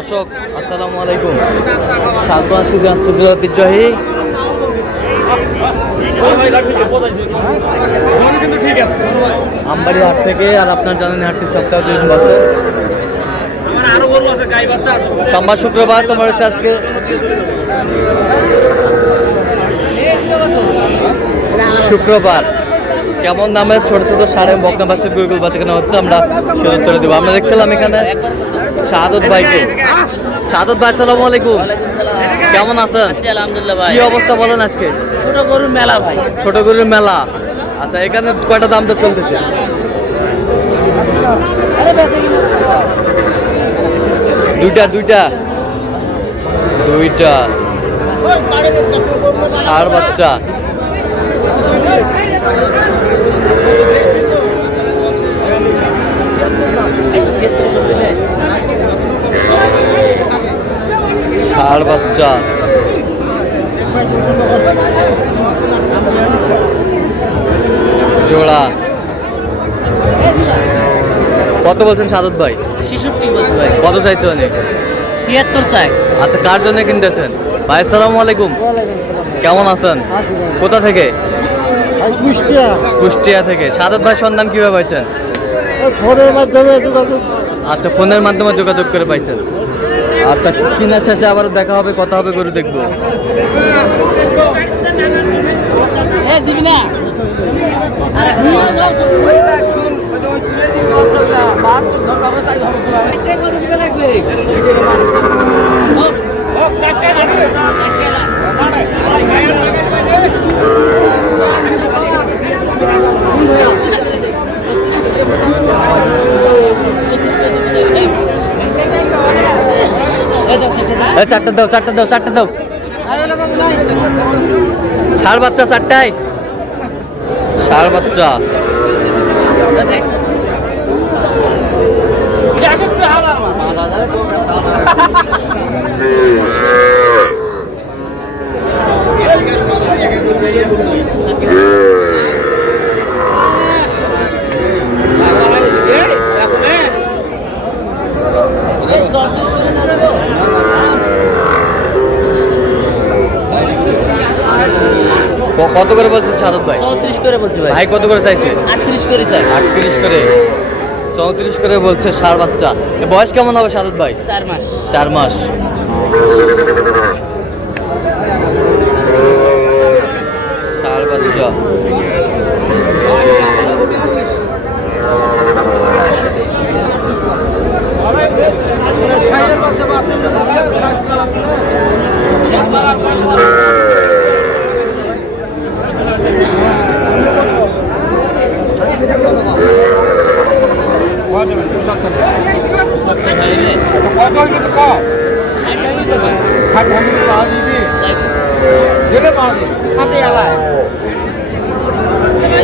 দর্শক আসসালামু আলাইকুম, স্বাগত আছি দিনাজপুর জেলার ঐতিহ্যবাহী আমবাড়ি হাট থেকে। আর আপনার জানেন হাটটি সপ্তাহে 2 দিন বসে, সোমবার শুক্রবার। তোমার হচ্ছে আজকে শুক্রবার। কেমন দামের ছোট ছোট সাড়ে বকনা বাচ্চার গরুগুলো বাচ্চা কেনা হচ্ছে আমরা সেটা উত্তরে দেবো। আমরা দেখছিলাম এখানে শাহাদত ভাইকে। শাহাদত ভাই আসসালামু আলাইকুম, কেমন আছেন? আলহামদুলিল্লাহ ভাই। কি অবস্থা বলেন আজকে? ছোট গরুর মেলা ভাই। ছোট গরুর মেলা। আচ্ছা, এখানে কয়টা দাম তো চলতেছে? দুইটা আর বাচ্চা। ষাঁড় বাচ্চা জোড়া। কত বলছেন সাদত ভাই? 66 বলছি ভাই। কত চাইছে অনেক? 76 চাই। আচ্ছা, কার জন্য কিনতেছেন ভাই? আসসালামু আলাইকুম, কেমন আছেন? কোথা থেকে? কুষ্টিয়া থেকে। সাদত ভাই সন্ধান কিভাবে পাইছেন? ফোনের মাধ্যমে যোগাযোগ। আচ্ছা, ফোনের মাধ্যমে যোগাযোগ করে পাইছেন। আচ্ছা, কিনার শেষে আবার দেখা হবে, কথা হবে, গরু দেখবো। দিবি না চারটা দাও। ষাঁড় বাচ্চা চারটায়। ষাঁড় বাচ্চা কত করে বলছেন সাদত ভাই? 34 করে বলছি ভাই। ভাই কত করে চাইছে? 38 করে চাই। 38 করে, 34 করে বলছে ষাঁড় বাচ্চা। বয়স কেমন হবে সাদত ভাই? 4 মাস। 4 মাস। ষাঁড় বাচ্চা।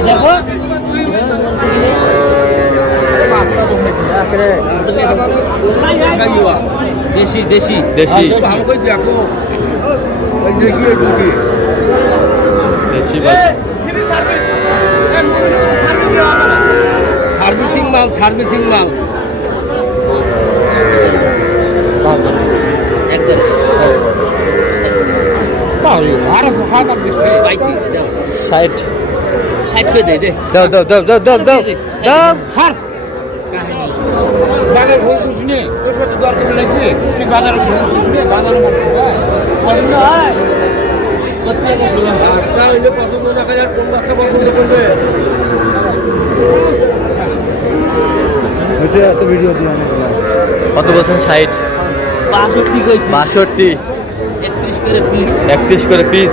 দেখো দেশি দেশি দেশি ভালো কই দেখো ওই দেশি দেশি সার্ভিসিং মাল পাইছি 60 করে দে। দাও হার বাজার ঘুরছিস শুনে তোর সাথে দরকার লাগবে। তুই বাজার ঘুরছিস শুনে বাজার পছন্দ হয় করতে আচ্ছা হইলে পছন্দ না করে আর কোন বাচ্চা পছন্দ করবে? এত ভিডিও দিয়ে কত বলছেন? 60 62 কইছি। 62 31 করে পিস। 31 করে পিস।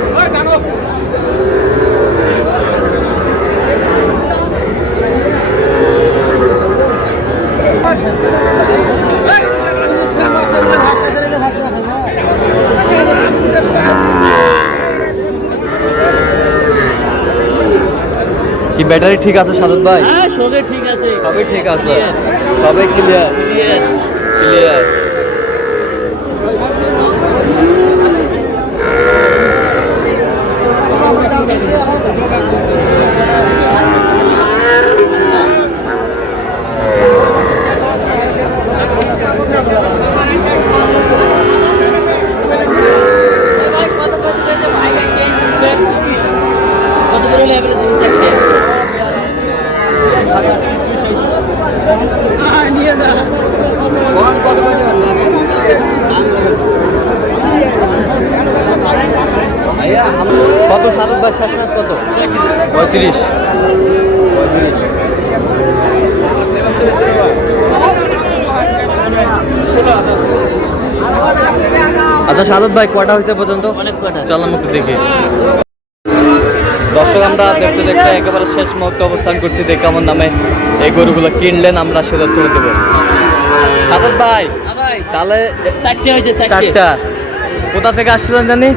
কি ব্যাটারি ঠিক আছে সাদত ভাই? হ্যাঁ সবে ঠিক আছে, সবই ঠিক আছে, সবই ক্লিয়ার। 35। আচ্ছা সাদত ভাই কটা হয়েছে পর্যন্ত? অনেক কটা। চলাম একটু দেখি। দর্শক আমরা দেখতে দেখতে একেবারে শেষ মুহূর্তে অবস্থান করছি। দেখে কেমন দামে এই গরুগুলো কিনলেন আমরা সেটা তুলে দেবো। সাদত ভাই তাহলে 4টে হয়েছে, 4টা। কোথা থেকে আসছিলেন জানি?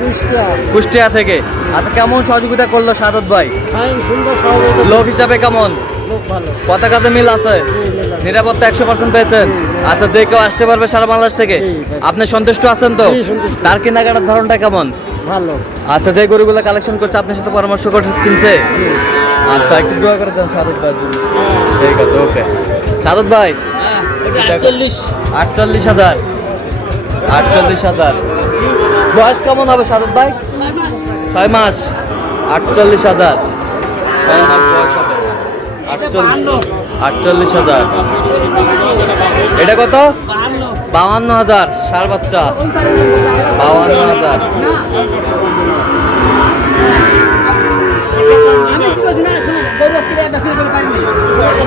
কুষ্টিয়া থেকে। আচ্ছা কেমন সহযোগিতা করলো সাদত ভাই? সুন্দর সহযোগিতা, লোক হিসাবে কেমন? লোক ভালো। পতাকাতে মিল আছে? নিরাপত্তা 100% পেয়েছেন? আচ্ছা যে কেউ আসতে পারবে সারা বাংলাদেশ থেকে? আপনি সন্তুষ্ট আছেন তো? জি, সন্তুষ্ট। তার কেনাকাটার ধরনটা কেমন? ভালো। আচ্ছা যে গরুগুলো কালেকশন করছে আপনার সাথে পরামর্শ করে কিনছে? আচ্ছা একটু দোয়া করে দেন সাদত ভাই। ঠিক আছে, ওকে। সাদত ভাই হ্যাঁ, ওটা 48। 48,000। 48,000। বয়স কেমন হবে সাদত ভাই? 6 মাস। 48,000। 6 মাস বয়স হবে। 48,000। এটা কত? 52,000। ষাঁড় বাচ্চা 52,000।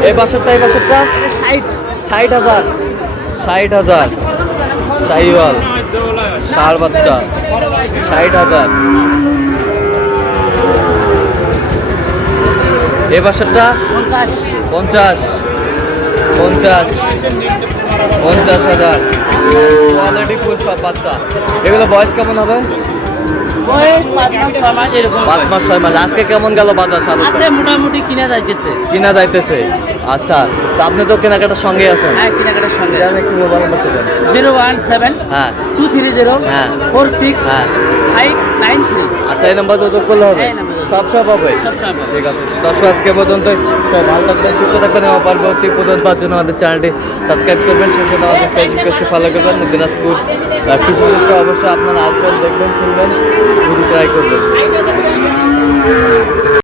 এই বছরটা 60,000। 60,000। শাহিওয়াল ষাঁড় বাচ্চা 60,000। এই বছরটা 50,000। কোয়ালিটি ফুল সব বাচ্চা। এগুলো বয়স কেমন হবে? বয়স 5 মাস 6 মাস এরকম। 5 মাস 6 মাস। আজকে কেমন গেল বাজার? সাদত আছে মোটামুটি কিনা যাইতেছে। কিনা যাইতেছে। আচ্ছা তো আপনি তো কেনাকাটার সঙ্গে আছেন। হ্যাঁ, কেনাকাটার সঙ্গে। জান একটু মোবাইল নাম্বার দেন। 017 হ্যাঁ 230 হ্যাঁ 46 হ্যাঁ। 593। আচ্ছা এই নাম্বার যোগাযোগ করলে হবে? এই নাম্বারে সব হবে। সব হবে। ঠিক আছে দর্শক আজকে পর্যন্ত সবাই ভালো থাকবেন, সুস্থ থাকবেন এবং পরবর্তী পর্যন্ত পাওয়ার জন্য আমাদের চ্যানেলটি সাবস্ক্রাইব করবেন, সেই সাথে আমাদের ফেসবুক পেজটি ফলো করবেন। দিনাজপুর কৃষি অবশ্যই আপনারা আসবেন, দেখবেন, শুনবেন, ঘুরে ট্রাই করবেন।